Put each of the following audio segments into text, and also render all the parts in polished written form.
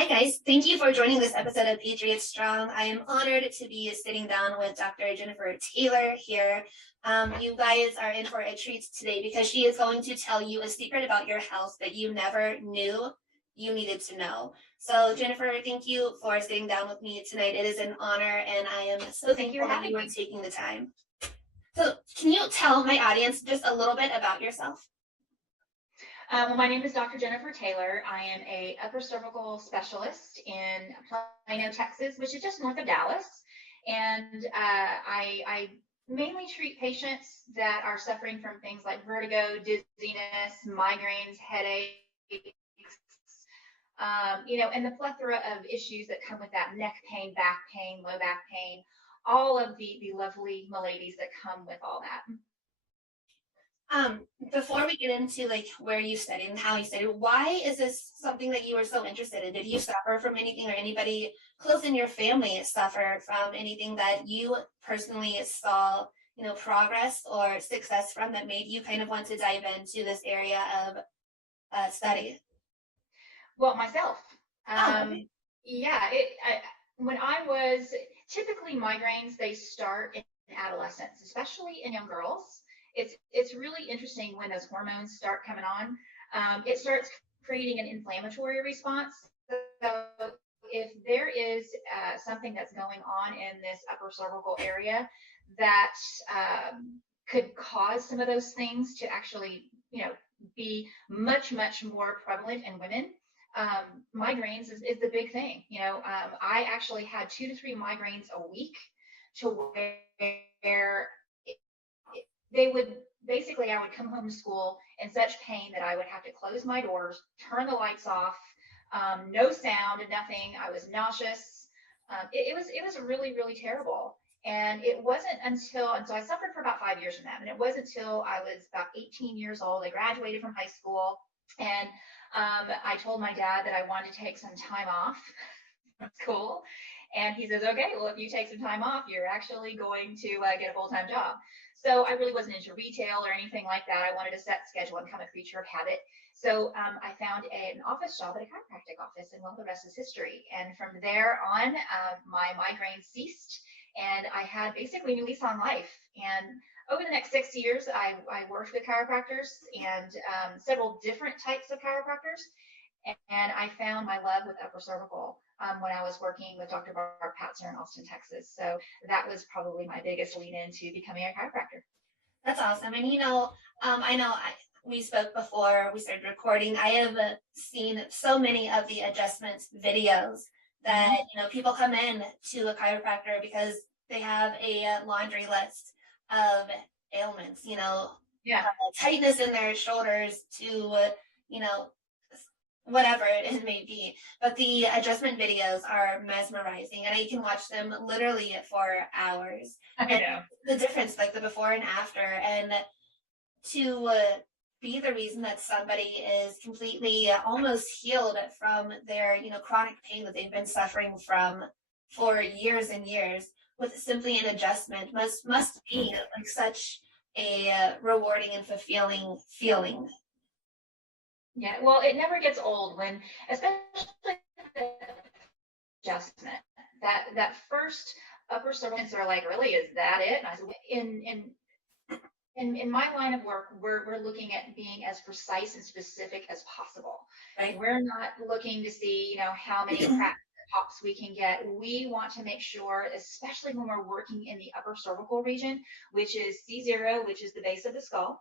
Hi, guys. Thank you for joining this episode of Patriots Strong. I am honored to be sitting down with Dr. Jennifer Taylor here. You guys are in for a treat today because she is going to tell you a secret about your health that you never knew you needed to know. So, Jennifer, thank you for sitting down with me tonight. It is an honor, and I am so thankful that you are taking the time. So, can you tell my audience just a little bit about yourself? Well, my name is Dr. Jennifer Taylor. I am a upper cervical specialist in Plano, Texas, which is just north of Dallas. And I mainly treat patients that are suffering from things like vertigo, dizziness, migraines, headaches, and the plethora of issues that come with that: neck pain, back pain, low back pain, all of the lovely maladies that come with all that. Before we get into like where you studied and how you studied, why is this something that you were so interested in? Did you suffer from anything, or anybody close in your family suffer from anything that you personally saw, progress or success from, that made you kind of want to dive into this area of study? Well, myself. Okay. Yeah, when I was typically migraines, they start in adolescence, especially in young girls. It's really interesting when those hormones start coming on. It starts creating an inflammatory response. So if there is something that's going on in this upper cervical area that could cause some of those things to actually, be much, much more prevalent in women, migraines is the big thing. I actually had 2 to 3 migraines a week, to where they would basically, I would come home from school in such pain that I would have to close my doors, turn the lights off, no sound, nothing. I was nauseous. It was really, really terrible. And it wasn't until, and so I suffered for about 5 years from that. And it wasn't until I was about 18 years old. I graduated from high school, and I told my dad that I wanted to take some time off from school. And he says, okay, well, if you take some time off, you're actually going to get a full-time job. So I really wasn't into retail or anything like that. I wanted a set schedule and become a creature of habit. So I found an office job at a chiropractic office, and well, the rest is history. And from there on, my migraine ceased, and I had basically a new lease on life. And over the next 6 years, I worked with chiropractors and several different types of chiropractors. And I found my love with upper cervical when I was working with Dr. Barb Patzer in Austin, Texas. So that was probably my biggest lead into becoming a chiropractor. That's awesome. And I know we spoke before we started recording. I have seen so many of the adjustment videos that people come in to a chiropractor because they have a laundry list of ailments. Yeah. Tightness in their shoulders to whatever it may be. But the adjustment videos are mesmerizing, and I can watch them literally for hours. I know. The difference, like the before and after, and to be the reason that somebody is completely almost healed from their chronic pain that they've been suffering from for years and years with simply an adjustment must be like such a rewarding and fulfilling feeling. Yeah, well, it never gets old when, especially the adjustment. That first upper cervicals are like, really, is that it? And I said, in my line of work, we're looking at being as precise and specific as possible. Right. We're not looking to see, how many cracks pops we can get. We want to make sure, especially when we're working in the upper cervical region, which is C0, which is the base of the skull,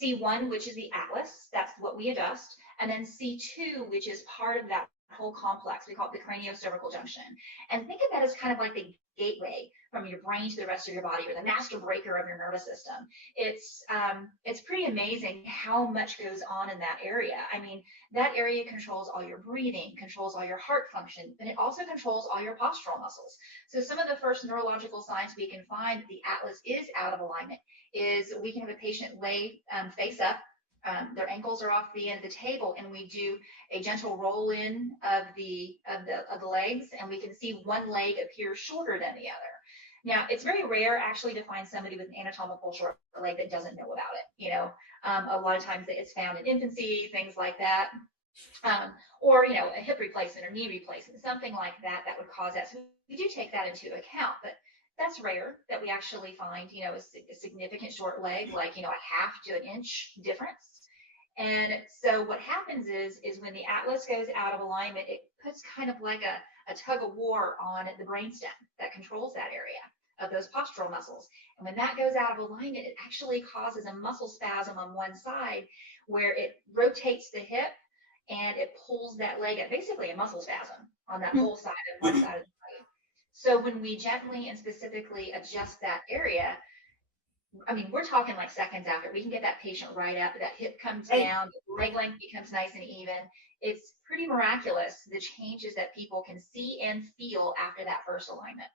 C1, which is the atlas, that's what we adjust, and then C2, which is part of that whole complex. We call it the craniocervical junction. And think of that as kind of like the gateway from your brain to the rest of your body, or the master breaker of your nervous system. It's pretty amazing how much goes on in that area. I mean, that area controls all your breathing, controls all your heart function, and it also controls all your postural muscles. So some of the first neurological signs we can find that the atlas is out of alignment is we can have a patient lay face up. Their ankles are off the end of the table, and we do a gentle roll in of the legs, and we can see one leg appear shorter than the other. Now, it's very rare actually to find somebody with an anatomical short leg that doesn't know about it. A lot of times it's found in infancy, things like that. or a hip replacement or knee replacement, something like that that would cause that. So we do take that into account, but that's rare that we actually find a significant short leg, like a half to an inch difference. And so what happens is when the atlas goes out of alignment, it puts kind of like a tug of war on the brainstem that controls that area of those postural muscles. And when that goes out of alignment, it actually causes a muscle spasm on one side where it rotates the hip and it pulls that leg up, basically a muscle spasm on that whole side of one side of the body. So when we gently and specifically adjust that area, I mean, we're talking like seconds after. We can get that patient right up, that hip comes down, the leg length becomes nice and even. It's pretty miraculous, the changes that people can see and feel after that first alignment.